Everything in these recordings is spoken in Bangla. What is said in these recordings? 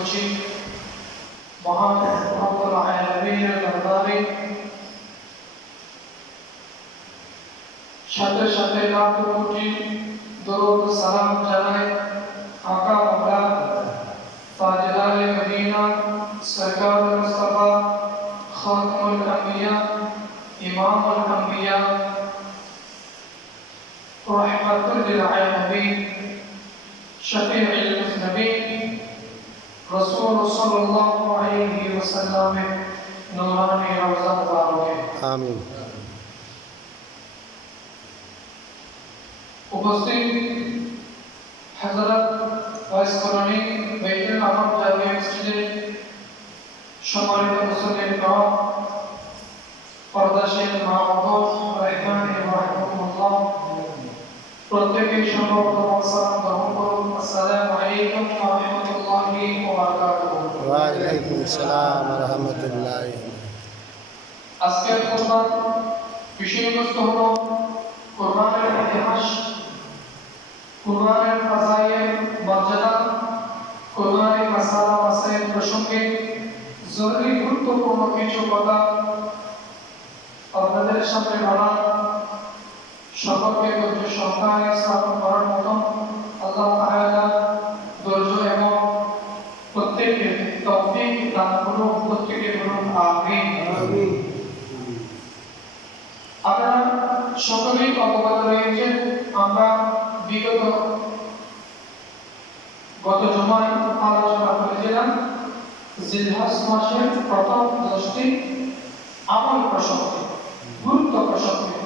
করছি মহান রব্বুল আলামিনের দরবারে, সাথে সাথে লাখ কোটি দরুদ সালাম জানাই আকা মাওলা তাজদারে মদিনা সরকার মুস্তাফা খাতমুল আম্বিয়া ইমামুল আম্বিয়া রাহমাতুল লিল আলামিন শফিউল মুজনিবিন রাসূল সাল্লাল্লাহু আলাইহি ওয়াসাল্লাম নূরানি রওজা মুবারকে আমিন। উপস্থিত হযরত ওয়াইস করণী বাইতুল আহম জামিয়া মসজিদে সম্মানিত মুসল্লিন کرام, পর্দাশীল মা ও রাহমান রাহিমাহুল্লাহ, প্রত্যেককে সর্বপ্রথম সালাম গ্রহণ করুন। আসসালামু আলাইকুম ওয়া রাহমাতুল্লাহি ওয়া বারাকাতুহু। ওয়া আলাইকুম আসসালাম ওয়া রাহমাতুল্লাহি। আজকের খুতবার বিষয়বস্তু হলো কুরবানের ইতিহাস, কুরবানের ফাজাইল, মর্যাদা, কুরবানের মাসালা মাসাইল প্রসঙ্গে জরুরি গুরুত্বপূর্ণ কিছু কথা আপনাদের সামনে বলা, সকলকে ধৈর্য সহকারে শ্রবণ করার মতন আল্লাহ তাআলা ধৈর্য এবং প্রত্যেককে তৌফিক দান করুন। প্রত্যেককে বলুন আমিন। আপনারা সকলেই অবগত রয়েছেন, আমরা বিগত গত জুমায় আলোচনা করেছিলাম জিলহজ মাসের প্রথম 10টি আমল প্রসঙ্গে, গুরুত্ব প্রসঙ্গে,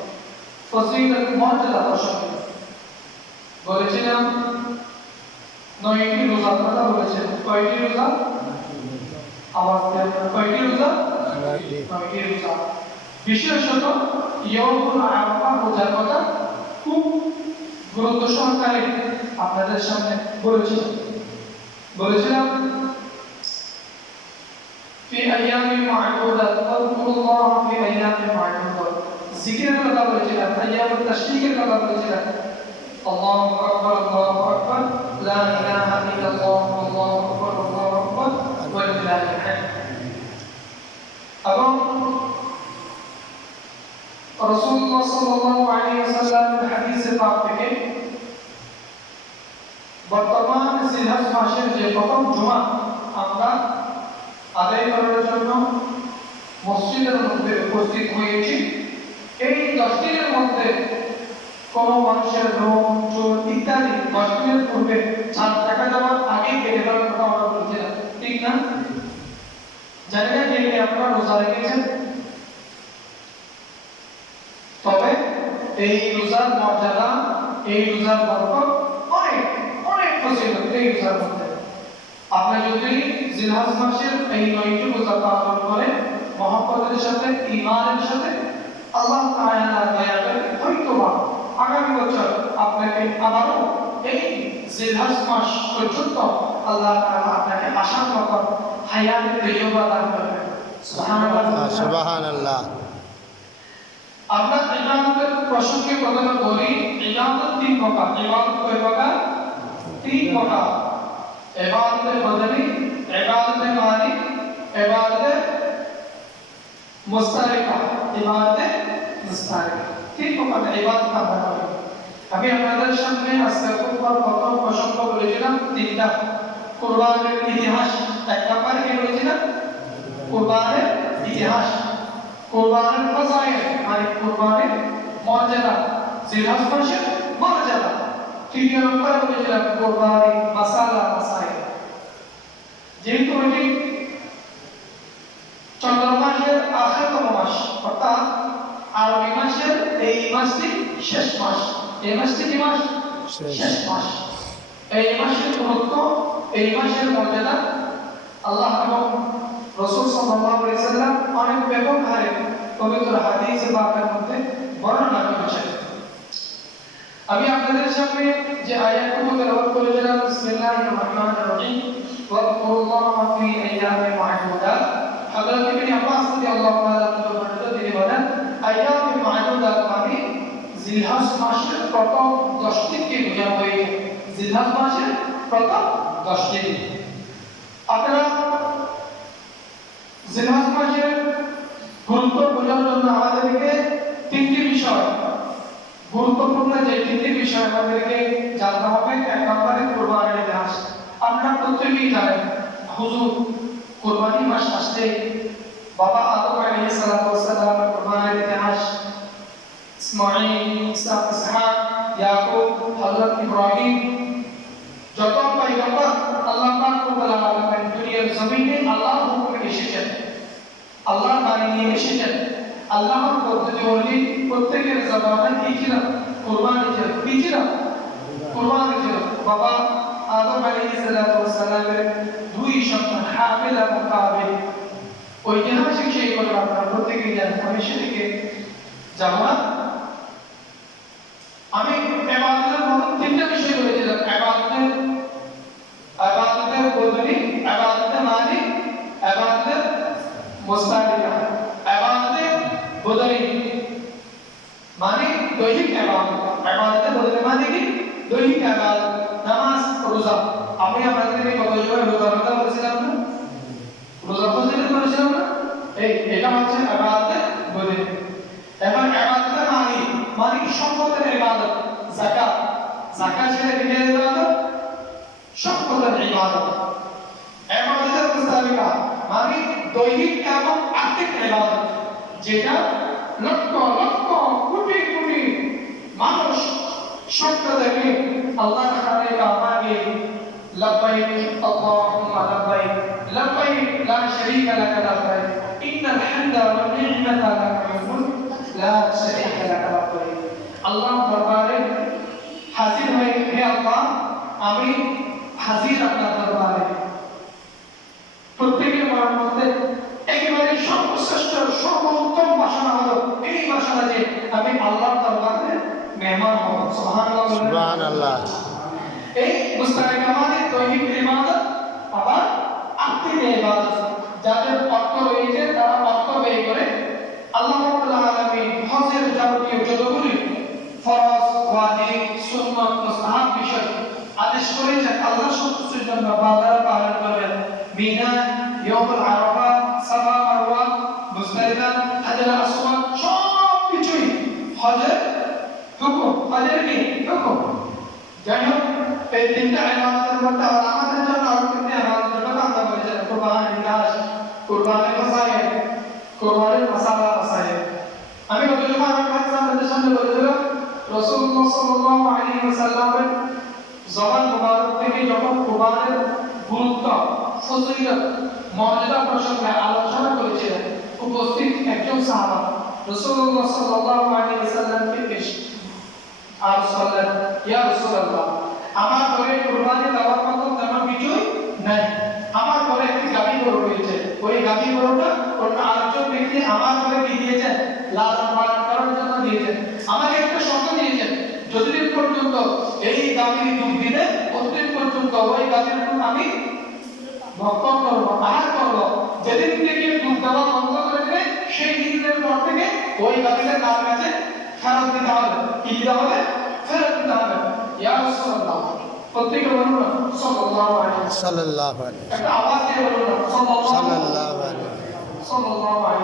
ফজিলত মর্যাদা প্রসঙ্গে বলেছিলাম। 9টি রোজার কথা বলেছেন। কয়টি রোজা? আওয়াজ দেন, কয়টি রোজা? 9টি রোজা। বিশেষত ইয়াউমুল আরাফা রোজার কথা খুব গুরুত্ব সহকারে আপনাদের সামনে বলেছিলাম في أيام معدودات اذكروا الله في أيام معدودات, জিকিরের কথা বলেছিলাম, আইয়ামুত তাশরীকের কথা বলেছিলাম। আল্লাহু আকবার আল্লাহু আকবার লা ইলাহা ইল্লাল্লাহ আল্লাহু আকবার আল্লাহু আকবার ওয়া লিল্লাহিল হামদ। এবং রাসূলুল্লাহ সাল্লাল্লাহু আলাইহি ওয়াসাল্লামের হাদিসে পাক থেকে বর্তমান জিলহজ মাসের যে প্রথম জুমা আমরা আদায় করার জন্য মসজিদের মধ্যে উপস্থিত হয়েছি, এই 10 দিনের মধ্যে কোন মানুষের রোগ চোট ইত্যাদি 10 দিনের পূর্বে চাঁদ দেখা যাওয়ার আগে কেটে ফেলার কথা আমরা বলেছিলাম, ঠিক না? জানি না কে কে আপনারা রোজা রেখেছেন, তবে এই রোজার মর্যাদা, এই রোজার বরকত অনেক অনেক ফজিলত এই রোজার মধ্যে। আপনি যদি জিলহজ মাসের এই 9টি রোজা পালন করেন মহব্বতের সাথে, ঈমানের সাথে, আল্লাহ তাআলা দয়া করে হয়তোবা আগামী বছর আপনাকে আবারও এই জিলহজ মাস পর্যন্ত আল্লাহ তাআলা আপনাকে আশার মতো হায়াতের তৈয়বা দান করবেন। সুবহানাল্লাহ সুবহানাল্লাহ। আমরা ইবাদতের প্রসঙ্গে প্রথমে বলি, ইবাদত 3 প্রকার। ইবাদত কয় প্রকার? 3 প্রকার। ইবাদতে বদনি, ইবাদতে মালি, ইবাদতে মুস্তারিকা, ইবাদতে মুস্তারিকা। 3 প্রকার ইবাদত আমরা করি। আমি আপনাদের সামনে আজকে খুতবার প্রথম প্রসঙ্গ বলেছিলাম 3টা। কুরবানের ইতিহাস 1 নম্বরে কি বলেছিলাম? কুরবানের ইতিহাস, কুরবানের ফাজাইল মানে কুরবানের মর্যাদা, জিলহজ মাসের মর্যাদা। 3 নম্বরে বলেছিলাম কুরবানি মাসালা মাসাইল। যেহেতু এটি চন্দ্র মাসের আখিরতম মাস, অর্থাৎ আরবি মাসের এই মাসটি শেষ মাস। এই মাসটি কি মাস? শেষ মাস। এই মাসের গুরুত্ব, এই মাসের মর্যাদা আল্লাহ এবং রাসূল সাল্লাল্লাহু আলাইহি ওয়াসাল্লাম অনেক ব্যাপক হারে পবিত্র হাদিসে পাকের মধ্যে বর্ণনা করেছেন। আমি আপনাদের সামনে যে আয়াতগুলো তেলাওয়াত করেছিলাম, বিসমিল্লাহির রহমানির রহিম, ওয়াজকুরুল্লাহা ফি আইয়ামিন মা'দুদাত, হযরত ইবনে আব্বাস রাদিয়াল্লাহু তাআলা তিনি বলেন আইয়ামিন মা'দুদাত মানে জিলহজ মাসের প্রথম 10 দিনকে বোঝানো হয়েছে। জিলহজ মাসের প্রথম 10 দিন। আপনারা জিলহজ মাসের গুরুত্ব বোঝার জন্য আমাদেরকে তিনটি বিষয় গুরুত্বপূর্ণ যে তিনটি বিষয় আমাদেরকে জানতে হবে। এক নম্বরে কুরবানির ইতিহাস। আপনারা প্রত্যেকেই জানেন হুজুর কুরবানি মাস আসলে বাবা আদম আলাইহিস সালাতু ওয়াস সালাম কুরবানির ইতিহাস, ইসমাঈল, ইসহাক, ইয়াকুব, হযরত ইব্রাহিম, যত পয়গম্বর আল্লাহ পাক রব্বুল আলামিন দুনিয়ার জমিনে আল্লাহর হুকুমে এসেছেন, আল্লাহর বাণী নিয়ে এসেছেন, আল্লাহর পদ্ধতি অনুযায়ী প্রত্যেকের জবানে কি ছিল? কুরবানি ছিল। কি ছিল? কুরবানি ছিল। বাবা আদম আলাইহিস সালাতু ওয়াস সালামের দুই সন্তান হাবিল এবং কাবিল, ঐতিহাসিক সেই কথা আপনারা প্রত্যেকেই জানেন, আমি সেদিকে যাব না। আমি ইবাদতের প্রথম তিনটা বিষয় বলেছিলাম। ইবাদতের বদলি, ইবাদতের মানি, ইবাদতের মুস্তাহিলা। ইবাদতের বদলি মানে দৈহিক ইবাদত, ইবাদতের বদলি মানে কি? দৈহিক ইবাদত, নামাজ, রোজা। আমি আপনাদেরকে কত সময় রোজার কথা বলেছিলাম না? রোজা ফজিলত করেছিলাম না? এটা হচ্ছে ইবাদতের বদলি। এখন ইবাদতের মানে কি? সম্পদের ইবাদত, যাকাত। যাকাত ছেড়ে দিলে ইবাদত, সম্পদের ইবাদত। ইবাদতের মুস্তাহিলা মানে দৈহিক এবং আত্মিক ইবাদত, যেটা লক্ষ লক্ষ কোটি কোটি মানুষ শর্ত দেখে আল্লাহর খানে কামাগে লব্বাইক আল্লাহুম্মা লব্বাইক লব্বাইক লা শারীকা লাক লব্বাইক ইন্নাল হামদা ওয়ান নি'মাতা লাক ওয়াল মুলক লা শারীকা লাক লব্বাইক। আল্লাহর দরবারে হাজির হয়ে, হে আল্লাহ আমি হাজির আপনার দরবারে। প্রত্যেকের মনের মধ্যে একেবারে সর্বশ্রেষ্ঠ সর্বোত্তম বাসনা হলো এই বাসনা যে আমি আল্লাহর দরবারে মেহমান হব। সুবহানাল্লাহ, সুবহানাল্লাহ। এই মুস্তাহিলা মানে দৈহিক ইবাদত, আবার আত্মিক ইবাদত। যাদের অর্থ রয়েছে তারা অর্থ ব্যয় করে আল্লাহ রাব্বুল আলামিন হজের যাবতীয় যতগুলি ফরজ, ওয়াজিব, সুন্নাত, মুস্তাহাব বিষয় আদেশ করেছেন আল্লাহ সন্তুষ্টির জন্য বান্দারা পালন করবেন। মিনা, ইয়াউমুল আরাফা, সাফা, মারওয়া, মুজদালিফা, হাজর আসওয়াদ সব কিছুই হজের হুকুম, হজের কি হুকুম। যাই হোক, এই তিনটা ইবাদতের মধ্যে আমাদের জন্য আরো তিনটা ইবাদতের কথা আমরা বলেছিলাম। কুরবানির ইতিহাস, কুরবানির মাসায়েল, কুরবানির মাসালা মাসায়েল। আমি গত জুমা আপনাদের সামনে বলেছিলাম রাসূলুল্লাহ সাল্লাল্লাহু আলাইহি ওয়াসাল্লামের জবান মুবারক থেকে যখন কুরবানের গুরুত্ব, ফজিলত, মর্যাদা প্রসঙ্গে আলোচনা করেছিলেন উপস্থিত একজন সাহাবা রাসূলুল্লাহ সাল্লাল্লাহু আলাইহি ওয়াসাল্লামকে এসে আরজ করলেন, ইয়া রাসূলুল্লাহ, আমার ঘরে কুরবানি দেওয়ার মতো তেমন কিছুই নাই। আমার ঘরে একটি গাভী গরু রয়েছে, ওই গাভী গরুটা অন্য আরেকজন ব্যক্তি আমার ঘরে কি দিয়েছেন? লালন পালন করার জন্য দিয়েছেন। আমাকে একটা শর্ত দিয়েছেন, যতদিন পর্যন্ত এই গাভীর দুধ দিলে ততদিন পর্যন্ত ওই গাভীর দুধ আমি ভক্ষণ করবো, আহার করবো। যেদিন থেকে দুধ দেওয়া বন্ধ করে দেবে সেই দিনের পর থেকে ওই গাভীটা তার কাছে ফেরত দিতে হবে। কি দিতে হবে? ফেরত দিতে হবে। ইয়া রাসূলুল্লাহ, প্রত্যেকে বলুন না সাল্লাল্লাহু আলাইহি ওয়াসাল্লাম। একটা আওয়াজ দিয়ে বলুন না সাল্লাল্লাহু আলাইহি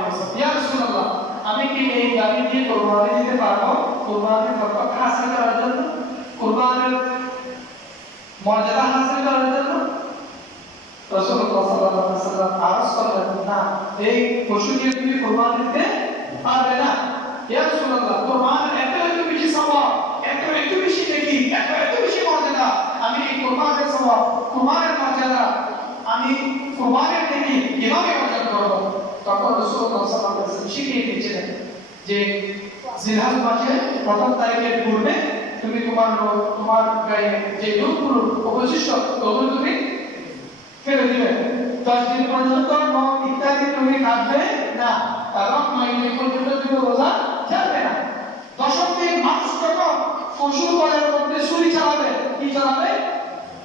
ওয়াসাল্লাম। ইয়া রাসূলুল্লাহ, আমি কি এই গাভী দিয়ে কুরবানি দিতে পারবো? কুরবানির বরকত হাসিল করার জন্য, কুরবানির মর্যাদা হাসিল করার জন্য? রাসূলুল্লাহ সাল্লাল্লাহু আলাইহি ওয়াসাল্লাম আরজ করলেন, না, এই পশু দিয়ে তুমি কুরবানি দিতে পারবে না। ইয়া রাসূলুল্লাহ, কুরবানির এত বেশি সওয়াব, এত বেশি নেকি, এত বেশি মর্যাদা, আমি এই কুরবানির সওয়াব, কুরবানির মর্যাদা, আমি কুরবানির নেকি কিভাবে অর্জন করব? তখন রাসূলুল্লাহ সাল্লাল্লাহু আলাইহি ওয়াসাল্লাম শিখিয়ে দিয়েছিলেন যে জিলহজ মাসের প্রথম তারিখের পূর্বে তুমি তোমার গায়ে যে লোকগুলো অবশিষ্ট ওগুলো তুমি ফেলে দিবে। 10 দিন পর্যন্ত নখ ইত্যাদি তুমি কাটবে না, এবং 9 দিন পর্যন্ত তুমি রোজা ছাড়বে না। 10ম দিন মানুষ যখন পশু বলের মধ্যে ছুরি চালাবে, কি চালাবে?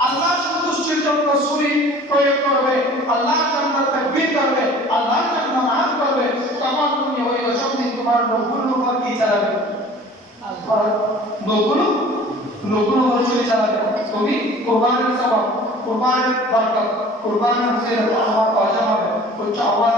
আল্লাহর সন্তুষ্টির জন্য ছুরি প্রয়োগ করবে, আল্লাহর জন্য তাকবীর করবে, আল্লাহর জন্য নামাজ করবে, তখন তুমি ওই 10ম দিন তোমার নখগুলোর উপর কি চালাবে? নখগুলো ছুরি চালাবে। তুমি কুরবানির সওয়াব, কুরবানির বরকত, কুরবান হচ্ছে আমার অজামাবে উচ্চ আওয়াজ